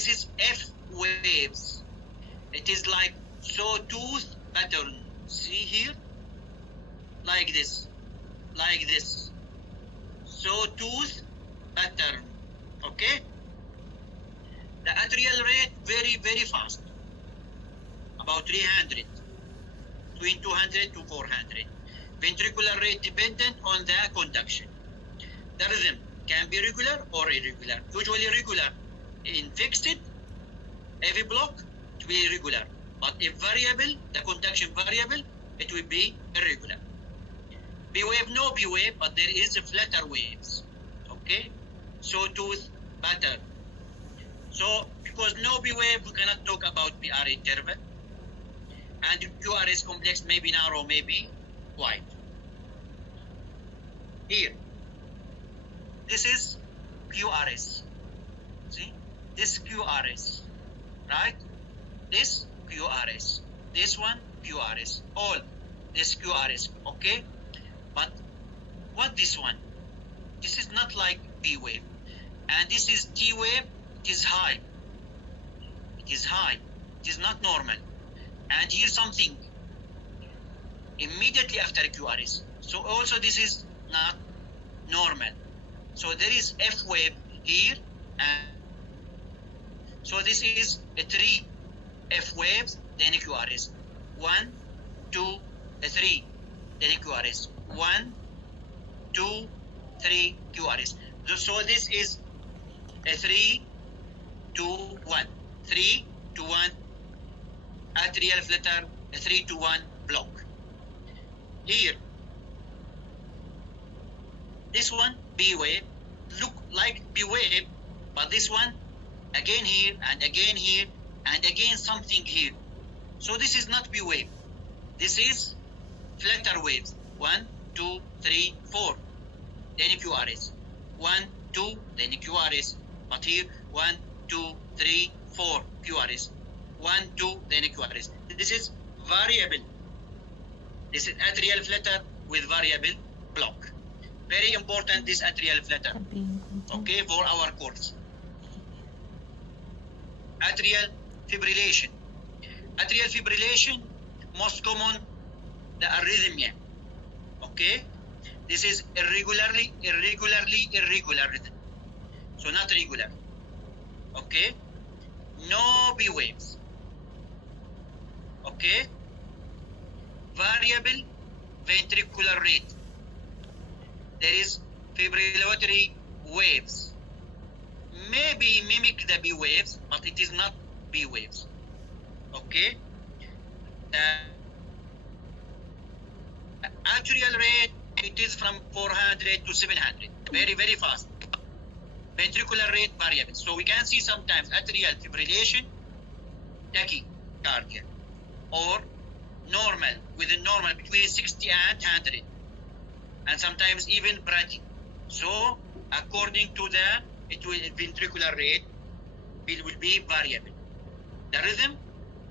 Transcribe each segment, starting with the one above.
this is F waves. It is like sawtooth pattern. See here? Like this. Like this. Sawtooth pattern. Okay? The atrial rate very, very fast. About 300. Between 200 to 400. Ventricular rate dependent on the conduction. The rhythm can be regular or irregular. Usually regular. In fixed AV block, it will be regular. But if variable, the conduction variable, it will be irregular. B wave, no B wave, but there is a flatter waves. Okay? Sawtooth pattern. So, because no B wave, we cannot talk about PR interval. And QRS complex may be narrow, may be wide. Here, this is QRS. See? This QRS, right? This QRS. This one QRS. All this QRS, okay? But what this one? This is not like B wave. And this is T wave, it is high. It is high. It is not normal. And here's something immediately after QRS. So also this is not normal. So there is F wave here, and so this is a 3 F waves, then QRS. 1, 2, 3, then QRS. 1, 2, 3, QRS. So this is a 3, 2, 1. 3 to 1 atrial flutter, a 3 to 1 block. Here, this one B wave, look like B wave, but this one again here and again here and again something here. So this is not B wave. This is flutter waves. 1, 2, 3, 4. Then QRS. 1, 2, then QRS. But here 1, 2, 3, 4 QRS. 1, 2, then QRS. This is variable. This is atrial flutter with variable block. Very important, this atrial flutter. Okay, for our course. Atrial fibrillation. Atrial fibrillation, most common, the arrhythmia. Okay, this is irregular rhythm. So not regular. Okay, no B waves. Okay, variable ventricular rate. There is fibrillatory waves. Maybe mimic the B waves, but it is not B waves. Okay, atrial rate, it is from 400 to 700. Very, very fast. Ventricular rate variable. So we can see sometimes atrial fibrillation, tachycardia, or normal, within normal between 60 and 100, and sometimes even brady. So according to the ventricular rate, it will be variable. The rhythm,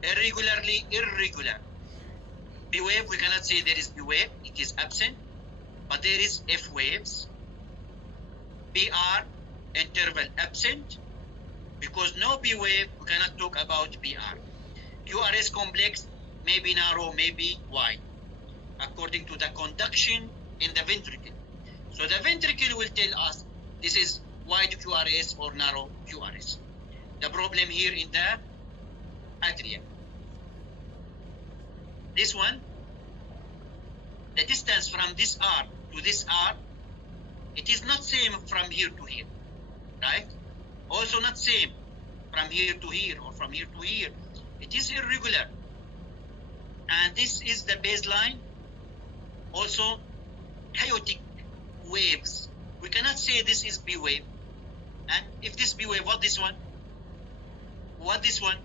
irregular. B wave, we cannot say there is B wave, it is absent, but there is F waves. PR interval absent, because no B wave, we cannot talk about PR. QRS complex may be narrow, may be wide, according to the conduction in the ventricle. So the ventricle will tell us this is wide QRS or narrow QRS. The problem here in the atria. This one, the distance from this R to this R, it is not same from here to here, right? Also not same from here to here or from here to here. It is irregular. And this is the baseline. Also chaotic waves. We cannot say this is B wave. And if this B wave, what this one? What this one?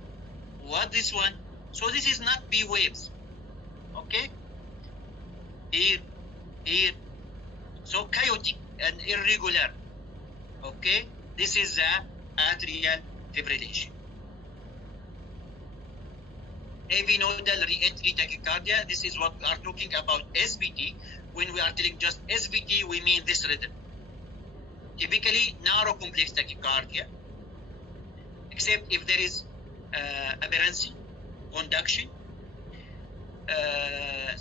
What this one? So this is not B waves. Okay? Here. So chaotic and irregular. Okay? This is the atrial fibrillation. AV nodal re-entry tachycardia. This is what we are talking about SVT. When we are telling just SVT, we mean this rhythm. Typically, narrow complex tachycardia. except if there is aberrancy, conduction.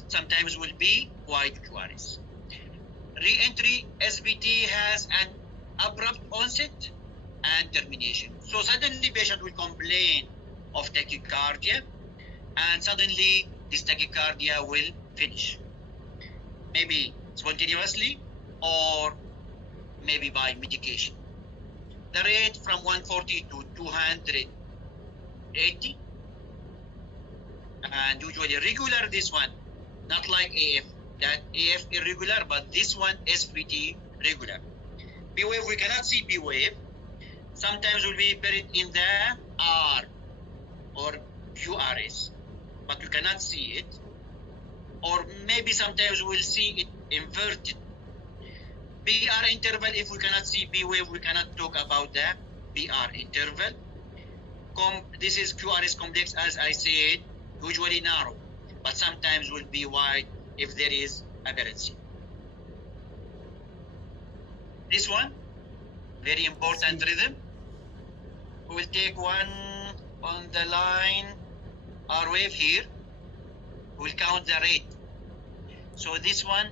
Sometimes will be wide QRS. Re-entry SVT has an abrupt onset and termination. So suddenly patient will complain of tachycardia, and suddenly this tachycardia will finish. Maybe spontaneously or maybe by medication. The rate from 140 to 280, and usually regular, this one, not like AF. That AF irregular, but this one SVT regular. B wave, we cannot see B wave. Sometimes will be buried in the R or QRS, but we cannot see it. Or maybe sometimes we'll see it inverted. BR interval, if we cannot see B wave, we cannot talk about the BR interval. This is QRS complex, as I said, usually narrow, but sometimes will be wide if there is aberrancy. This one, very important rhythm. We will take one on the line, R wave here. We'll count the rate. So this one,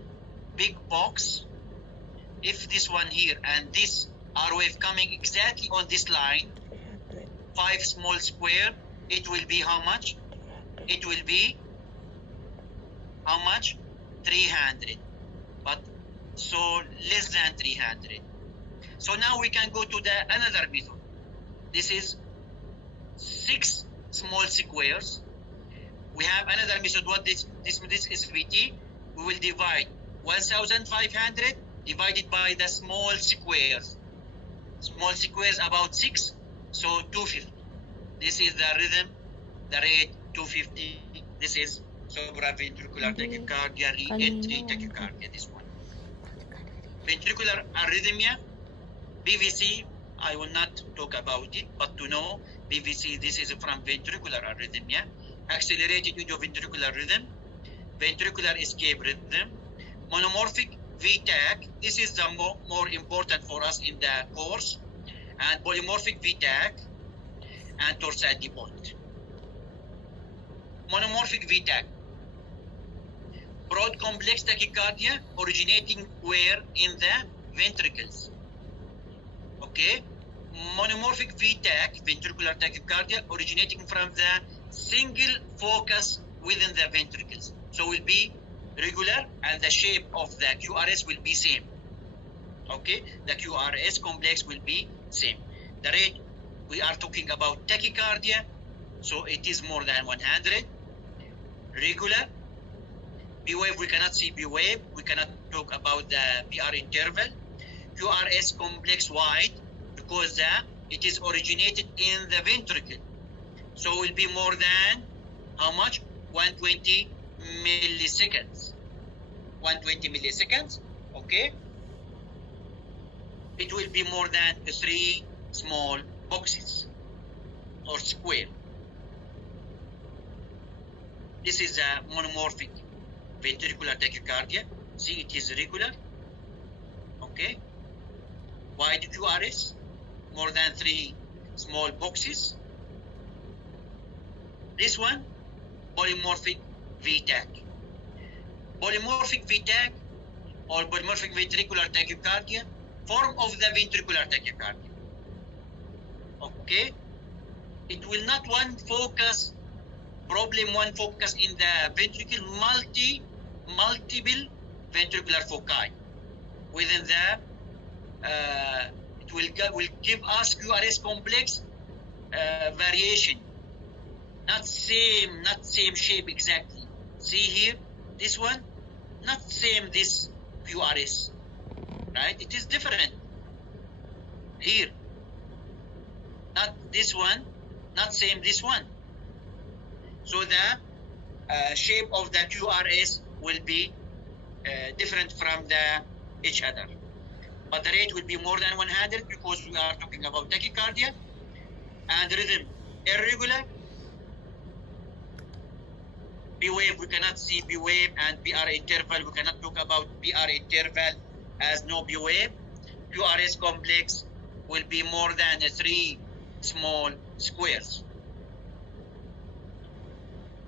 big box. If this one here and this R wave coming exactly on this line, 5 small square, it will be how much? It will be how much? 300. But so less than 300. So now we can go to the another method. This is 6 small squares. We have another method. What this is VT. We will divide 1,500 divided by the small squares. Small squares about 6, so 250. This is the rhythm, the rate 250. This is supraventricular tachycardia, re-entry tachycardia, this one. Ventricular arrhythmia, BVC, I will not talk about it, but to know BVC, this is from ventricular arrhythmia. Accelerated ventricular rhythm, ventricular escape rhythm, monomorphic Vtec, this is the more important for us in the course, and polymorphic Vtec, and torsade point. Monomorphic Vtec, broad complex tachycardia originating where? In the ventricles. Okay, monomorphic Vtec, ventricular tachycardia, originating from the single focus within the ventricles. So will be regular, and the shape of the QRS will be same. Okay, the QRS complex will be same. The rate, we are talking about tachycardia, so it is more than 100. Regular, B wave, we cannot see B wave, we cannot talk about the BR interval. QRS complex wide, because it is originated in the ventricle, so will be more than how much? 120 milliseconds. 120 milliseconds, okay? It will be more than 3 small boxes or square. This is a monomorphic ventricular tachycardia. See, it is regular, okay? Wide QRS, more than 3 small boxes. This one, polymorphic Vtec. Polymorphic Vtec or polymorphic ventricular tachycardia, form of the ventricular tachycardia. Okay, it will not one focus in the ventricle, multiple ventricular foci within the. It will give us QRS complex variation. Not same shape exactly. See here, this one, not same this QRS, right? It is different. Here, not this one, not same this one. So the shape of the QRS will be different from each other. But the rate will be more than 100 because we are talking about tachycardia. And rhythm irregular. B wave, we cannot see B wave, and BR interval, we cannot talk about BR interval as no B wave. QRS complex will be more than 3 small squares.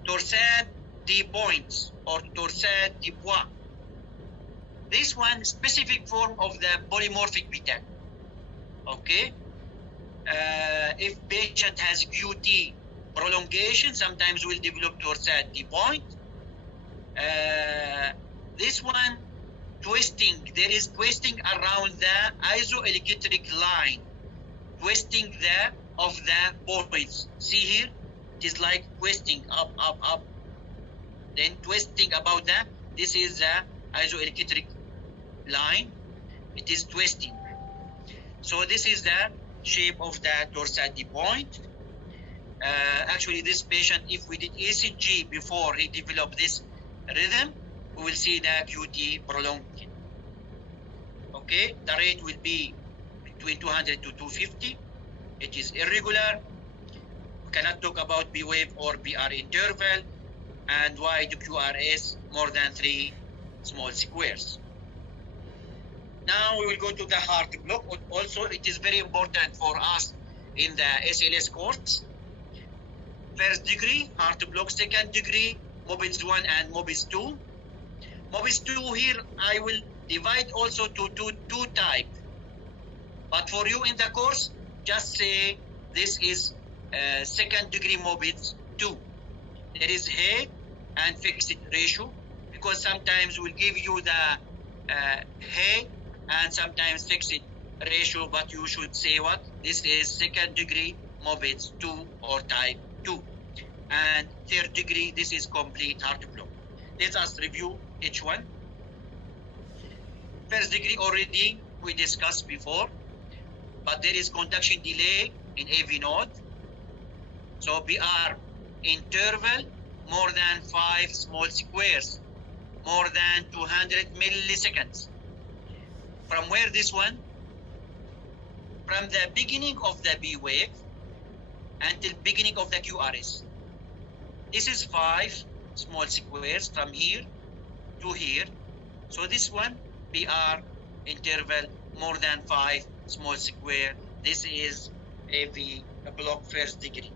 Torsade de points or torsade de points. This one specific form of the polymorphic Vtec. Okay. If patient has QT prolongation, sometimes will develop torsade de point. This one twisting. There is twisting around the isoelectric line. Twisting of the points. See here, it is like twisting up, up, up. Then twisting about that. This is the isoelectric line. It is twisting. So this is the shape of the torsade de point. Actually, this patient, if we did ECG before he developed this rhythm, we will see the QT prolonged. Okay, the rate will be between 200 to 250. It is irregular. We cannot talk about B wave or BR interval. And why the QRS more than 3 small squares. Now we will go to the heart block. Also, it is very important for us in the ACLS course. First degree, heart block, second degree, MOBILS 1 and MOBILS 2. MOBILS 2 here, I will divide also to two types. But for you in the course, just say this is second degree MOBILS 2. There is head and fixed ratio, because sometimes we'll give you the head and sometimes fixed ratio, but you should say what? This is second degree MOBILS 2 or type 2. And third degree, this is complete heart block. Let us review each one. First degree already we discussed before, but there is conduction delay in AV node. So BR interval more than 5 small squares, more than 200 milliseconds. From where this one? From the beginning of the B wave until beginning of the QRS. This is 5 small squares from here to here. So this one, BR interval more than 5 small square. This is AV block first degree.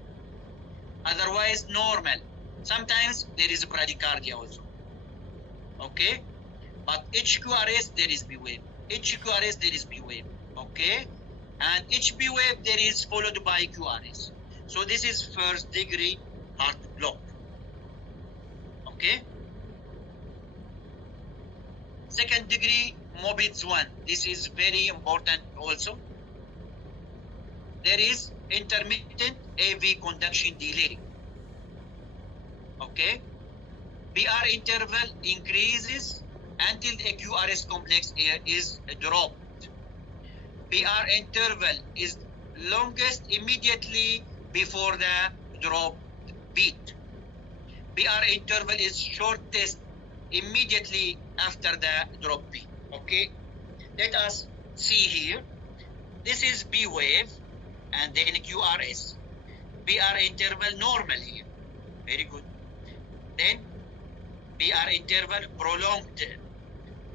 Otherwise normal. Sometimes there is a bradycardia also. Okay? But each QRS there is B wave. Each QRS there is B wave. Okay? And each B wave there is followed by QRS. So this is first degree heart block. Okay? Second degree MOBILS 1. This is very important also. There is intermittent AV conduction delay. Okay? BR interval increases until a QRS complex is dropped. BR interval is longest immediately before the drop beat. BR interval is shortest immediately after the drop beat. Okay? Let us see here. This is B wave and then QRS. BR interval normal here. Very good. Then BR interval prolonged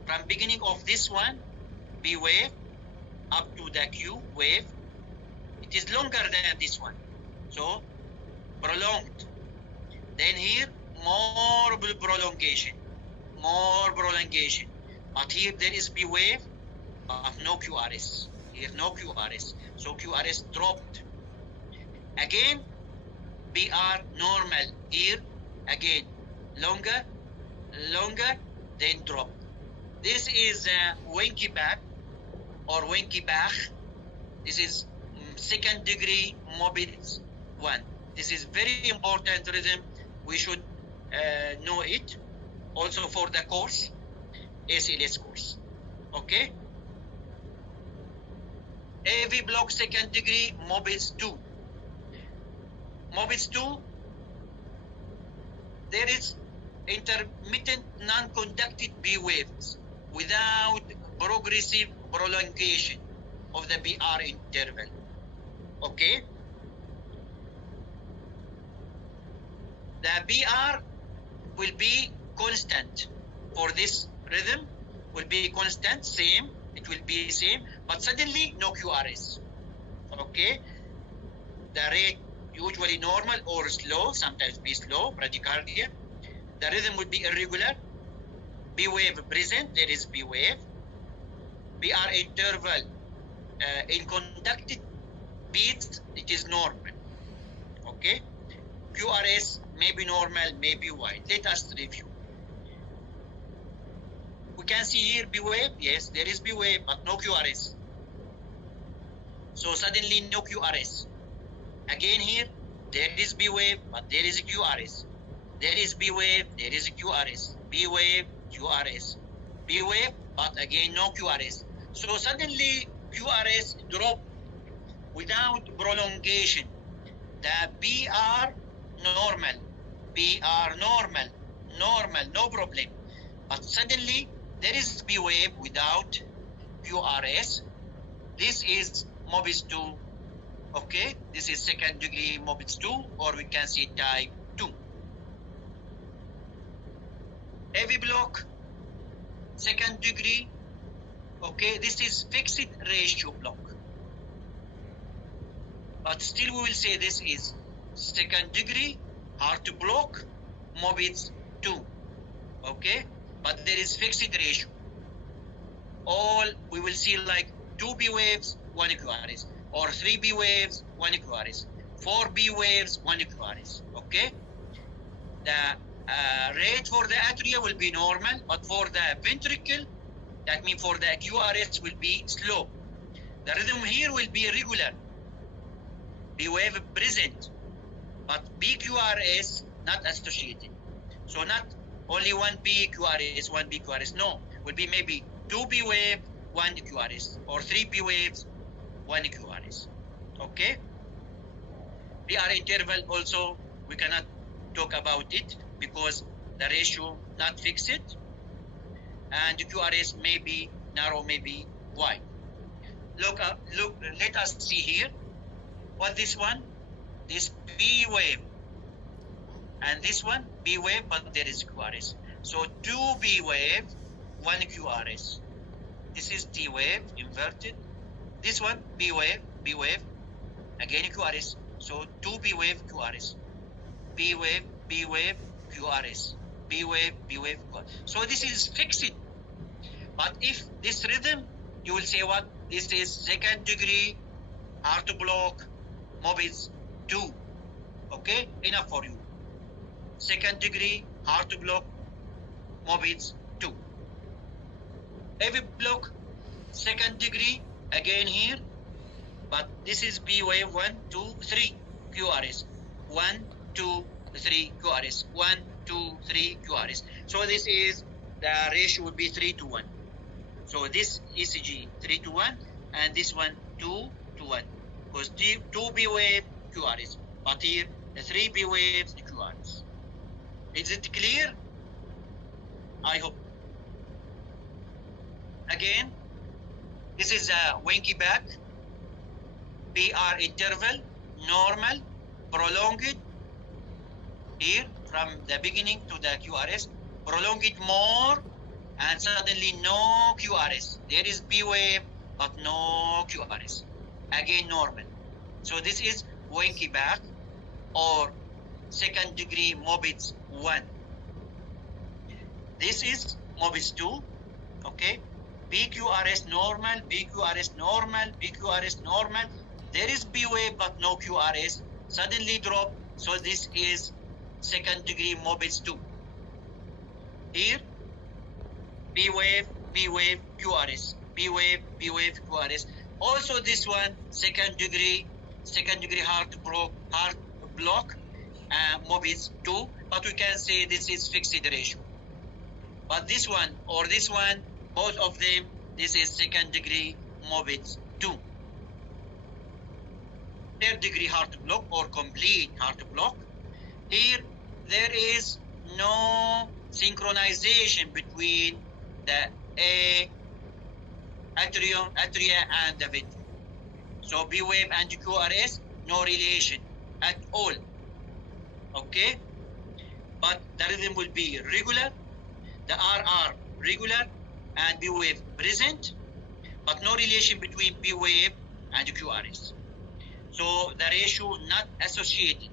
from beginning of this one, B wave, up to the Q wave. It is longer than this one. So prolonged. Then here more prolongation. More prolongation. But here there is B wave, but no QRS. Here no QRS. So QRS dropped. Again, BR normal. Here again longer, then drop. This is Winky back or Winky Bach. This is second degree MOBILS 1. This is very important rhythm. We should know it also for the course, ACLS course. Okay? AV block second degree MOBILS 2. MOBILS 2, there is intermittent non-conducted B waves without progressive prolongation of the BR interval. Okay? The BR will be constant for this rhythm, will be constant, same, it will be same, but suddenly no QRS. Okay? The rate usually normal or slow, sometimes be slow, bradycardia. The rhythm would be irregular. B wave present, there is B wave. BR interval in conducted beats, it is normal. Okay? QRS may be normal, may be wide. Let us review. We can see here B wave. Yes, there is B wave, but no QRS. So suddenly no QRS. Again here, there is B wave, but there is a QRS. There is B wave, there is a QRS. B wave, QRS. B wave, but again no QRS. So suddenly QRS drop without prolongation. The BR normal, BR normal, no problem. But suddenly there is B wave without QRS. This is Mobitz 2. Okay, this is second degree Mobitz 2, or we can say type 2. AV block, second degree. Okay, this is fixed ratio block. But still we will say this is second degree hard to block Mobitz 2. Okay, but there is fixed ratio. All we will see like 2 B waves, 1 QRS, or 3 B waves, 1 QRS, 4 B waves, 1 QRS. Okay, the rate for the atria will be normal, but for the ventricle, that means for the QRS will be slow. The rhythm here will be regular. B wave present, but B QRS not associated. So not only 1 B QRS, 1 B QRS. No, will be maybe 2 B wave, 1 QRS, or 3 B waves, 1 QRS. Okay. BR interval also we cannot talk about it because the ratio not fixed, and QRS may be narrow, may be wide. Look, let us see here. What this one? This B wave, and this one B wave, but there is QRS. So 2 B wave, 1 QRS. This is T wave inverted. This one B wave, again QRS. So 2 B wave, QRS. B wave, QRS. B wave, QRS. So this is fixed. But if this rhythm, you will say what? This is second degree hard to block Mobitz 2. Okay, enough for you. Second degree hard to block Mobitz 2. Heavy block second degree again here, but this is B wave 1, 2, 3 QRS. 1, 2, 3 QRS. 1, 2, 3 QRS. So this is the ratio would be 3 to 1. So this ECG 3 to 1, and this one 2 to 1. Because 2 B wave QRS, but here the 3 B waves QRS. Is it clear? I hope. Again, this is a winky back. BR interval, normal, prolonged. Here, from the beginning to the QRS, prolong it more, and suddenly no QRS. There is B wave, but no QRS. Again, normal. So this is winky back, or second degree Mobitz 1. This is Mobitz 2. Okay. BQRS normal, BQRS normal, BQRS normal. There is B wave, but no QRS. Suddenly drop. So this is second degree Mobitz 2. Here, B wave, QRS. B wave, QRS. Also this one, second degree hard block, Mobitz 2. But we can say this is fixed ratio. But this one or this one, both of them, this is second degree Mobitz 2. Third degree heart block or complete heart block. Here there is no synchronization between the atria and the ventricle. So B wave and QRS, no relation at all. Okay? But the rhythm will be regular, the RR regular, and B wave present, but no relation between B wave and QRS. So the ratio not associated.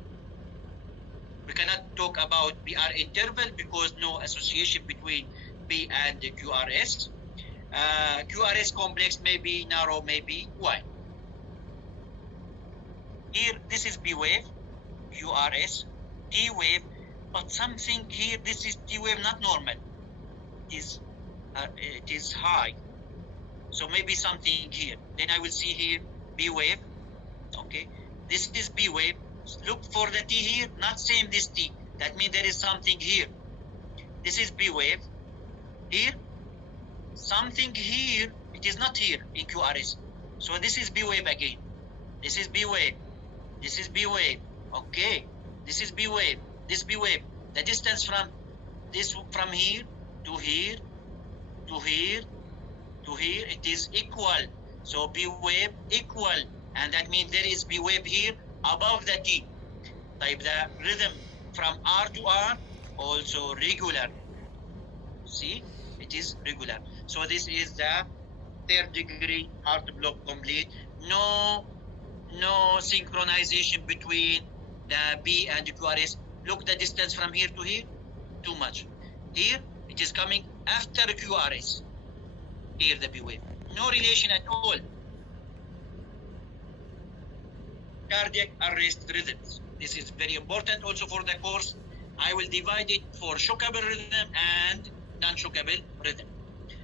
We cannot talk about BR interval because no association between B and the QRS. QRS complex may be narrow, may be wide. Here, this is B wave, QRS, T wave, but something here, this is T wave, not normal. It is high. So maybe something here. Then I will see here B wave. Okay, this is B wave. Look for the T here, not same this T. That means there is something here. This is B wave. Here, something here. It is not here in QRS. So this is B wave again. This is B wave. This is B wave. Okay, this is B wave. This B wave. The distance from here to here to here to here, it is equal. So B wave equal, and that means there is B wave here above the T. Type the rhythm from R to R also regular. See, it is regular. So this is the third degree heart block complete. No synchronization between the B and the QRS. Look the distance from here to here, too much. Here it is coming after QRS. Here the B wave. No relation at all. Cardiac arrest rhythms. This is very important also for the course. I will divide it for shockable rhythm and non-shockable rhythm.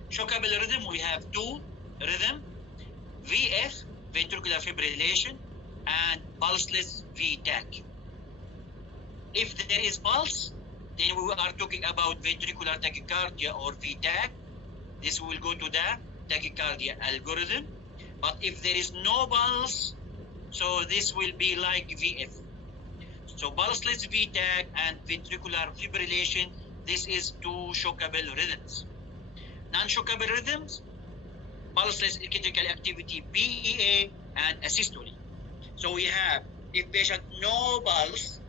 Shockable rhythm, we have two rhythm, VF, ventricular fibrillation, and pulseless Vtec. If there is pulse, then we are talking about ventricular tachycardia or Vtec. This will go to the tachycardia algorithm. But if there is no pulse, so this will be like VF. So pulseless Vtec and ventricular fibrillation, this is two shockable rhythms. Non-shockable rhythms, pulseless electrical activity PEA and asystole. So we have, if patient no pulse,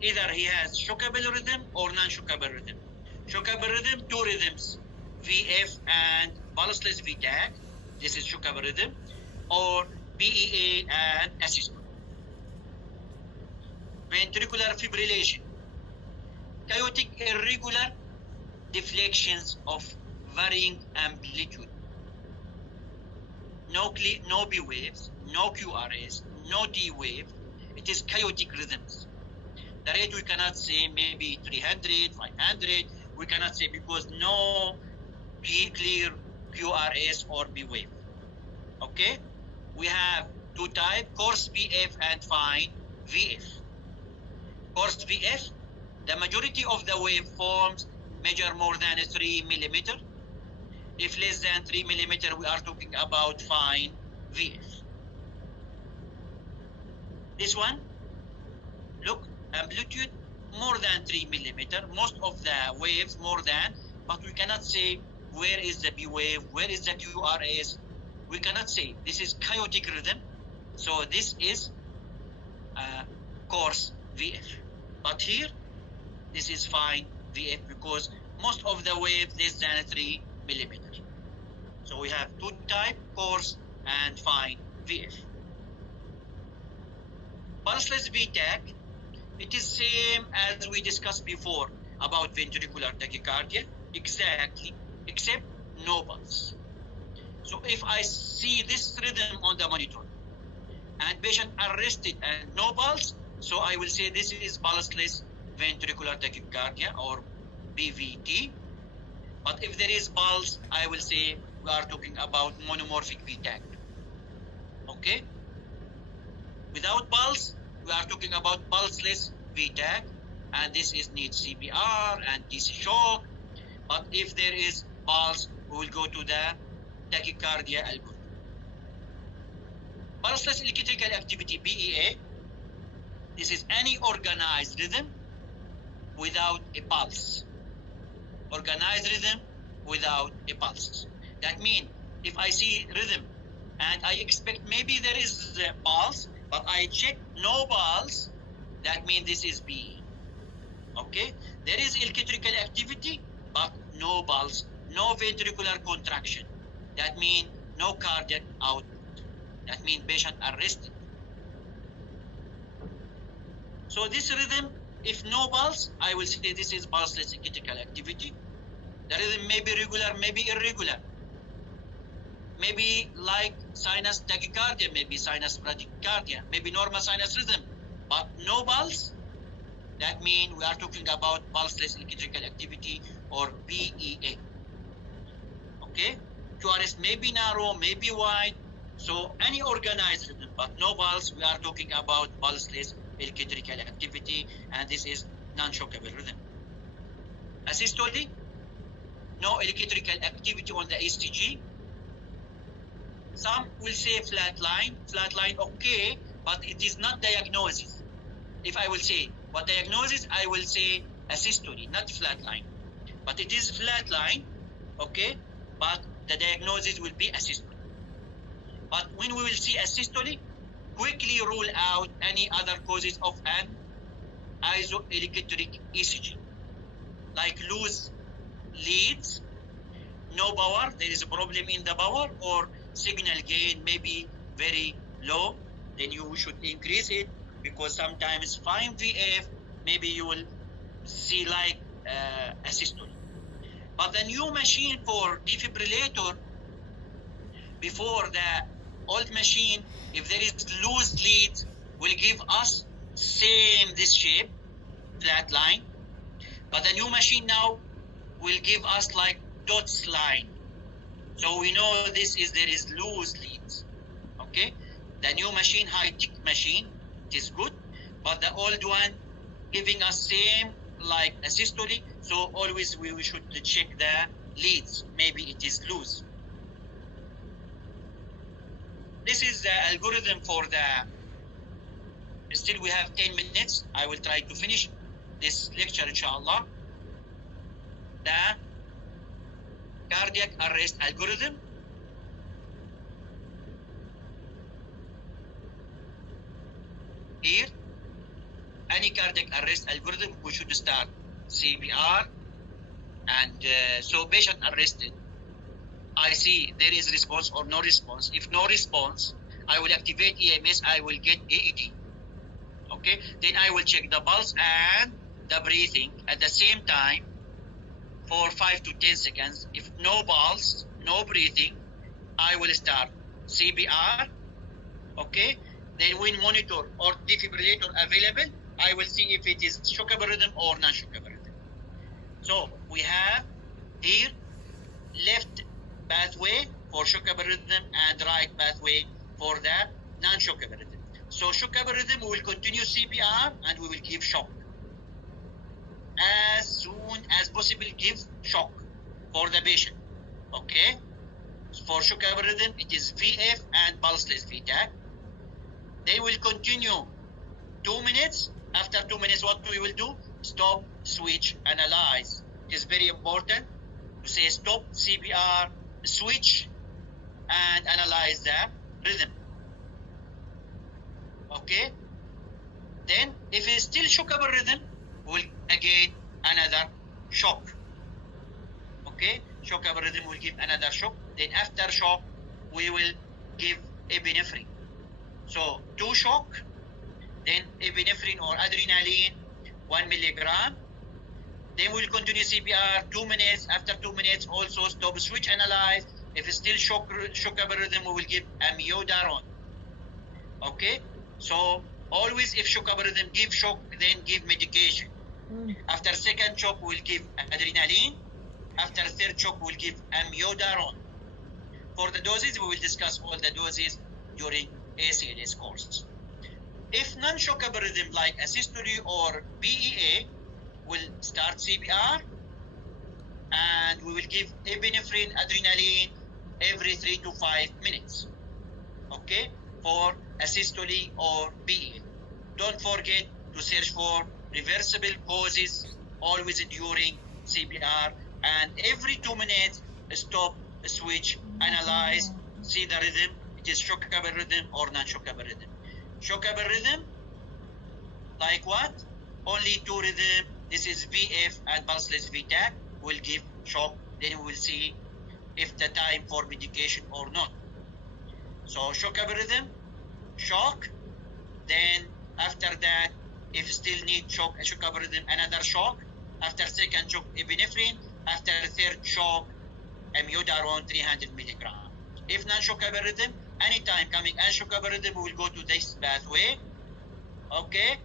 either he has shockable rhythm or non-shockable rhythm. Shockable rhythm, two rhythms, VF and pulseless Vtec, this is shockable rhythm, or PEA and asystole. Ventricular fibrillation, chaotic irregular deflections of varying amplitude. No B waves, no QRS, no T wave. It is chaotic rhythms. The rate we cannot say, maybe 300, 500. We cannot say because no clear QRS or B wave. Okay? We have two types, coarse VF and fine VF. Coarse VF, the majority of the waveforms measure more than 3 millimeter. If less than 3 millimeter, we are talking about fine VF. This one, look, amplitude more than 3 millimeter. Most of the waves more than, but we cannot say where is the B wave, where is the QRS. We cannot say. This is chaotic rhythm. So this is coarse VF. But here, this is fine VF because most of the waves less than 3 millimeter. So we have two types, coarse and fine VF. Pulseless Vtec, it is same as we discussed before about ventricular tachycardia, exactly, except no pulse. So if I see this rhythm on the monitor and patient arrested and no pulse, so I will say this is pulseless ventricular tachycardia or PVT. But if there is pulse, I will say we are talking about monomorphic Vtec. Okay? Without pulse, we are talking about pulseless Vtec, and this is needs CPR and DC shock. But if there is pulse, we will go to the tachycardia algorithm. Pulseless electrical activity PEA, this is any organized rhythm without a pulse. Organized rhythm without a pulse. That means if I see rhythm and I expect maybe there is a pulse, but I check no pulse, that means this is PEA. Okay? There is electrical activity, but no pulse, no ventricular contraction. That means no cardiac output. That means patient arrested. So this rhythm, if no pulse, I will say this is pulseless critical activity. The rhythm may be regular, maybe irregular. Maybe like sinus tachycardia, maybe sinus bradycardia, maybe normal sinus rhythm, but no pulse. That means we are talking about pulseless electrical activity or PEA. Okay? QRS may be narrow, may be wide. So any organized rhythm, but no pulse, we are talking about pulseless electrical activity, and this is non-shockable rhythm. Asystole, no electrical activity on the ECG. Some will say flatline, okay, but it is not diagnosis. If I will say what diagnosis, I will say asystole, not flatline. But it is flatline, okay, but the diagnosis will be asystole. But when we will see asystole, quickly rule out any other causes of an isoelectric ECG, like loose leads, no power, there is a problem in the power, or signal gain may be very low, then you should increase it, because sometimes fine VF, maybe you will see like asystole. But the new machine for defibrillator, before the old machine, if there is loose lead, will give us same this shape, flat line. But the new machine now will give us like dots line. So we know this is there is loose leads. Okay, the new machine, high-tech machine, it is good, but the old one giving us same like asystole. So always we should check the leads. Maybe it is loose. This is the algorithm for the. Still we have 10 minutes. I will try to finish this lecture, inshallah. The cardiac arrest algorithm. Here, any cardiac arrest algorithm, we should start CPR, and so patient arrested. I see there is response or no response. If no response, I will activate EMS, I will get AED. Okay, then I will check the pulse and the breathing at the same time for 5 to 10 seconds. If no pulse, no breathing, I will start CPR. Okay, then when monitor or defibrillator available, I will see if it is shockable rhythm or non-shockable rhythm. So we have here left pathway for shockable rhythm and right pathway for the non-shockable rhythm. So shockable rhythm, we will continue CPR and we will give shock. As soon as possible, give shock for the patient. Okay? For shockable rhythm, it is VF and pulseless Vtec. They will continue 2 minutes. After 2 minutes, what we will do? Stop, switch, analyze. It is very important to say stop, CPR, switch, and analyze the rhythm. Okay? Then, if it's still shockable rhythm, we'll again another shock. Okay? Shockable rhythm will give another shock. Then after shock, we will give epinephrine. So 2 shock, then epinephrine or adrenaline, 1 milligram. Then we'll continue CPR 2 minutes. After 2 minutes, also stop, switch, analyze. If it's still shockable rhythm, we will give amiodarone. Okay? So always if shockable rhythm, give shock, then give medication. After second shock, we'll give adrenaline. After third shock, we'll give amiodarone. For the doses, we will discuss all the doses during ACLS course. If non-shockable rhythm like asystole or PEA, we'll start CPR and we will give epinephrine, adrenaline every 3 to 5 minutes. Okay, for asystole or PEA. Don't forget to search for reversible causes always during CPR, and every 2 minutes stop, switch, analyze, see the rhythm. It is shockable rhythm or non-shockable rhythm. Shockable rhythm, like what? Only 2 rhythm. This is VF and pulseless Vtec. Will give shock. Then we will see if the time for medication or not. So shock rhythm, shock. Then after that, if still need shock rhythm, another shock. After second shock, epinephrine. After third shock, amiodarone 300 milligram. If non-shock rhythm, anytime coming unshock rhythm, we will go to this pathway. Okay,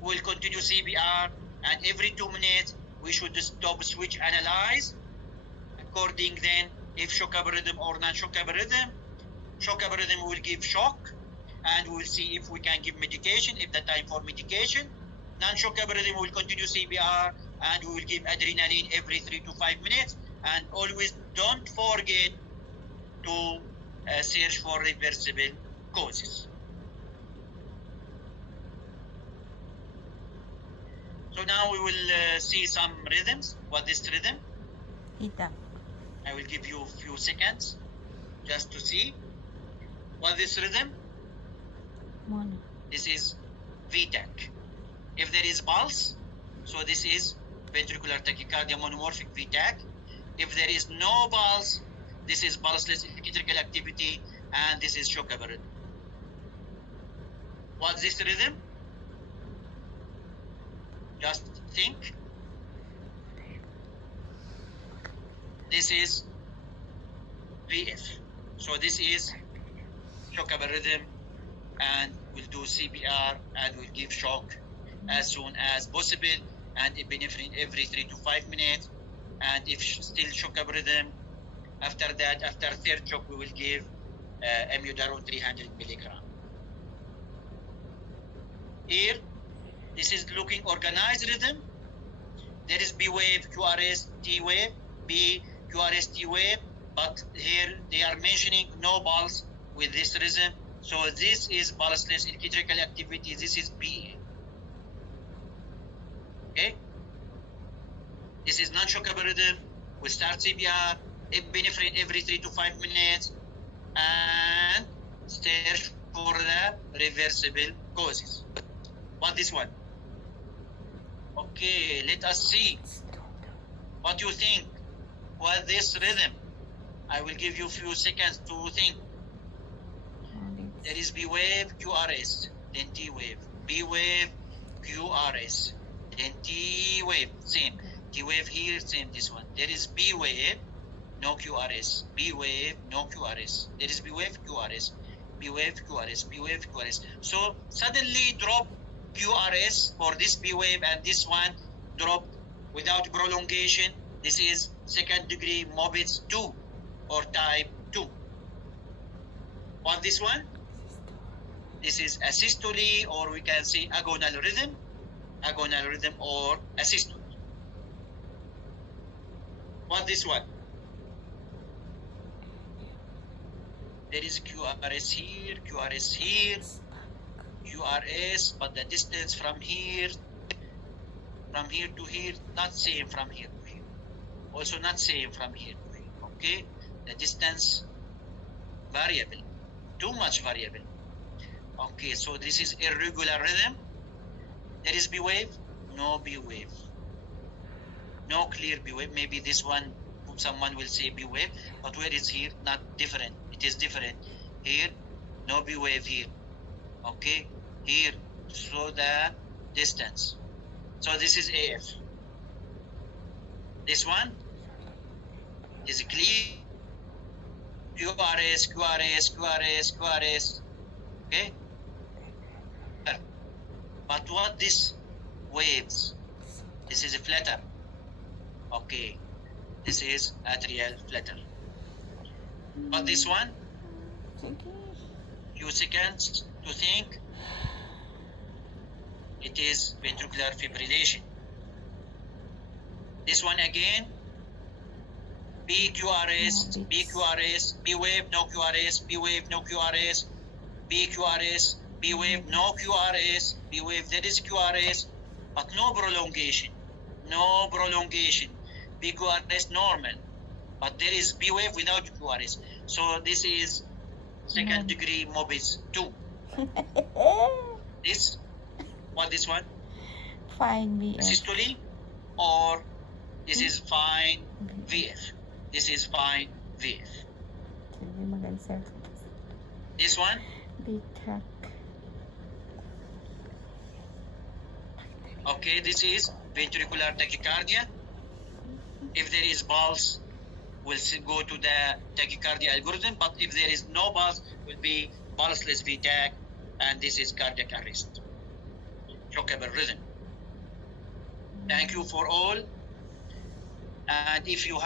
we will continue CPR, and every 2 minutes we should stop, switch, analyze. According then, if shock rhythm or non-shock rhythm, shock rhythm will give shock, and we will see if we can give medication, if the time for medication. Non-shock rhythm will continue CPR, and we will give adrenaline every 3 to 5 minutes. And always don't forget to search for reversible causes. So now we will see some rhythms. What is rhythm? Ita. I will give you a few seconds just to see. What is rhythm? Mono. This is Vtec. If there is pulse, so this is ventricular tachycardia, monomorphic Vtec. If there is no pulse, this is pulseless electrical activity, and this is shock rhythm. What's this rhythm? Just think. This is VF. So this is shock rhythm, and we'll do CPR, and we'll give shock as soon as possible, and epinephrine every 3 to 5 minutes. And if still shock rhythm, after that, after third shock, we will give amiodarone 300 milligram. Here, this is looking organized rhythm. There is B wave, QRS, T wave, B, QRS, T wave, but here they are mentioning no pulse with this rhythm. So this is pulseless electrical activity. This is B. Okay? This is non-shock rhythm. We start CPR, epinephrine every 3 to 5 minutes, and search for the reversible causes. What this one? Okay, let us see. What you think? What this rhythm? I will give you a few seconds to think. There is B wave, QRS, then T wave. B wave, QRS, then T wave, same. T wave here, same this one. There is B wave, no QRS. B wave, no QRS. There is B wave, QRS. B wave, QRS, B wave, QRS. So suddenly drop QRS for this B wave, and this one dropped without prolongation. This is second degree Mobitz 2 or type 2. What this one? This is asystole, or we can say agonal rhythm or asystole. What this one? There is QRS here, QRS here, QRS, but the distance from here to here, not same from here to here. Also not same from here to here, okay? The distance variable, too much variable. Okay, so this is irregular rhythm. There is B wave, no B wave. No clear B wave. Maybe this one, someone will say B wave, but where is here? Not different. It is different. Here, no B wave here. Okay, here, slow the distance. So this is AF. This one is clear. QRS, QRS, QRS, QRS. Okay? But what this waves? This is a flutter. Okay. This is atrial flutter. But this one, few seconds to think. It is ventricular fibrillation. This one again, BQRS, BQRS, B wave, no QRS, B wave, no QRS, BQRS, B wave, no QRS, B wave, there is QRS, but no prolongation, no prolongation. BQRS normal, but there is B wave without QRS. So this is second degree Mobitz 2. This, what this one? Fine VF. Systole, or this is fine VF. This is fine VF. This one, Vtec. okay, this is ventricular tachycardia. If there is pulse, we'll go to the tachycardia algorithm, but if there is no pulse, will be pulseless Vtec, and this is cardiac arrest, shockable rhythm. Thank you for all, and if you